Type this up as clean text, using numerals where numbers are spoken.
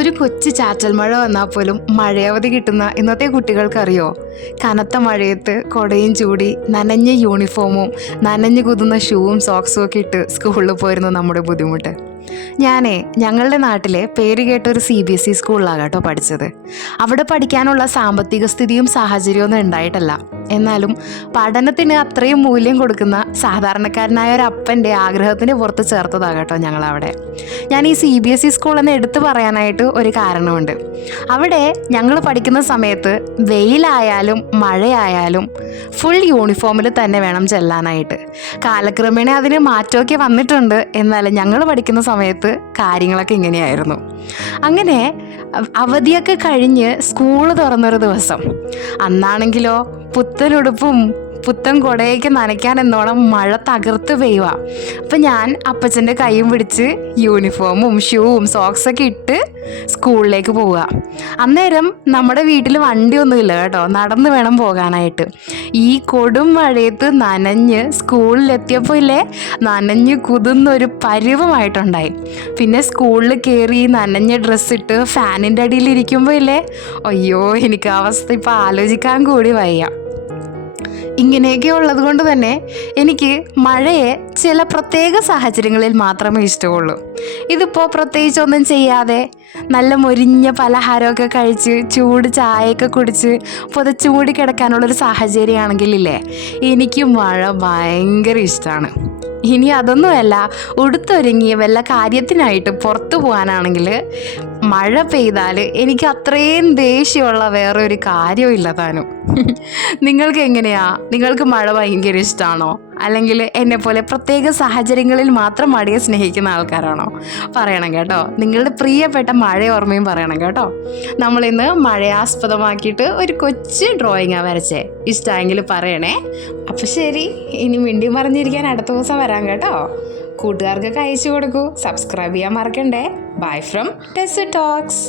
ഒരു കൊച്ചു ചാറ്റൽ മഴ വന്നാൽ പോലും മഴയവധി കിട്ടുന്ന ഇന്നത്തെ കുട്ടികൾക്കറിയോ? കനത്ത മഴയത്ത് കൊടയും ചൂടി നനഞ്ഞ യൂണിഫോമും നനഞ്ഞു കുതുന്ന ഷൂവും സോക്സും ഒക്കെ ഇട്ട് സ്കൂളിൽ പോയിരുന്നു നമ്മുടെ ബുദ്ധിമുട്ട്. ഞങ്ങളുടെ നാട്ടിലെ പേര് കേട്ട ഒരു CBSE സ്കൂളിലാണ് കേട്ടോ പഠിച്ചത്. അവിടെ പഠിക്കാനുള്ള സാമ്പത്തിക സ്ഥിതിയും സാഹചര്യമൊന്നും ഉണ്ടായിട്ടല്ല. എന്നാലും പഠനത്തിന് അത്രയും മൂല്യം കൊടുക്കുന്ന സാധാരണക്കാരനായ ഒരു അപ്പൻ്റെ ആഗ്രഹത്തിന് പുറത്ത് ചേർത്തതാണ് കേട്ടോ ഞങ്ങളവിടെ. ഞാൻ ഈ CBSE സ്കൂൾ എന്ന് എടുത്തു പറയാനായിട്ട് ഒരു കാരണമുണ്ട്. അവിടെ ഞങ്ങൾ പഠിക്കുന്ന സമയത്ത് വെയിലായാലും മഴയായാലും ഫുൾ യൂണിഫോമിൽ തന്നെ വേണം ചെല്ലാനായിട്ട്. കാലക്രമേണ അതിന് മാറ്റമൊക്കെ വന്നിട്ടുണ്ട്. എന്നാലും ഞങ്ങൾ പഠിക്കുന്ന സമയത്ത് കാര്യങ്ങളൊക്കെ ഇങ്ങനെയായിരുന്നു. അങ്ങനെ അവധിയൊക്കെ കഴിഞ്ഞ് സ്കൂള് തുറന്നൊരു ദിവസം, അന്നാണെങ്കിലോ പുത്തനുടുപ്പും പുത്തൻ കുടയൊക്കെ നനയ്ക്കാൻ എന്നോണം മഴ തകർത്ത് പെയ്യുക. അപ്പം ഞാൻ അപ്പച്ചൻ്റെ കൈയും പിടിച്ച് യൂണിഫോമും ഷൂവും സോക്സൊക്കെ ഇട്ട് സ്കൂളിലേക്ക് പോവുക. അന്നേരം നമ്മുടെ വീട്ടിൽ വണ്ടിയൊന്നുമില്ല കേട്ടോ, നടന്ന് വേണം പോകാനായിട്ട്. ഈ കൊടും മഴയത്ത് നനഞ്ഞ് സ്കൂളിലെത്തിയപ്പോൾ ഇല്ലേ, നനഞ്ഞ് കുതിർന്നൊരു പരുവമായിട്ടുണ്ടായി. പിന്നെ സ്കൂളിൽ കയറി നനഞ്ഞ ഡ്രസ്സിട്ട് ഫാനിൻ്റെ അടിയിലിരിക്കുമ്പോൾ ഇല്ലേ, അയ്യോ എനിക്ക് അവസ്ഥ ഇപ്പം ആലോചിക്കാൻ കൂടി വയ്യ. ഇങ്ങനെയൊക്കെ ഉള്ളത് കൊണ്ട് തന്നെ എനിക്ക് മഴയെ ചില പ്രത്യേക സാഹചര്യങ്ങളിൽ മാത്രമേ ഇഷ്ടമുള്ളൂ. ഇതിപ്പോൾ പ്രത്യേകിച്ചൊന്നും ചെയ്യാതെ നല്ല മൊരിഞ്ഞ പലഹാരമൊക്കെ കഴിച്ച് ചൂട് ചായയൊക്കെ കുടിച്ച് പുതച്ചുമൂടി കിടക്കാനുള്ളൊരു സാഹചര്യമാണെങ്കിലില്ലേ, എനിക്ക് മഴ ഭയങ്കര ഇഷ്ടമാണ്. ഇനി അതൊന്നുമല്ല, ഉടുത്തൊരുങ്ങി വല്ല കാര്യത്തിനായിട്ട് പുറത്തു പോകാനാണെങ്കിൽ മഴ പെയ്താൽ എനിക്ക് അത്രയും ദേഷ്യമുള്ള വേറെ ഒരു കാര്യമില്ല താനും. നിങ്ങൾക്ക് എങ്ങനെയാ? നിങ്ങൾക്ക് മഴ ഭയങ്കര ഇഷ്ടമാണോ? അല്ലെങ്കിൽ എന്നെപ്പോലെ പ്രത്യേക സാഹചര്യങ്ങളിൽ മാത്രം മഴയെ സ്നേഹിക്കുന്ന ആൾക്കാരാണോ? പറയണം കേട്ടോ. നിങ്ങളുടെ പ്രിയപ്പെട്ട മഴ ഓർമ്മയും പറയണം കേട്ടോ. നമ്മളിന്ന് മഴയാസ്പദമാക്കിയിട്ട് ഒരു കൊച്ചു ഡ്രോയിങ്ങാണ് വരച്ചേ. ഇഷ്ടമായെങ്കിൽ പറയണേ. അപ്പം ശരി, ഇനി മിണ്ടി മറിഞ്ഞിരിക്കാൻ അടുത്ത ദിവസം വരാം കേട്ടോ. കൂട്ടുകാർക്കൊക്കെ അയച്ചു കൊടുക്കൂ. സബ്സ്ക്രൈബ് ചെയ്യാൻ മറക്കണ്ടേ. Bye from Tess talks.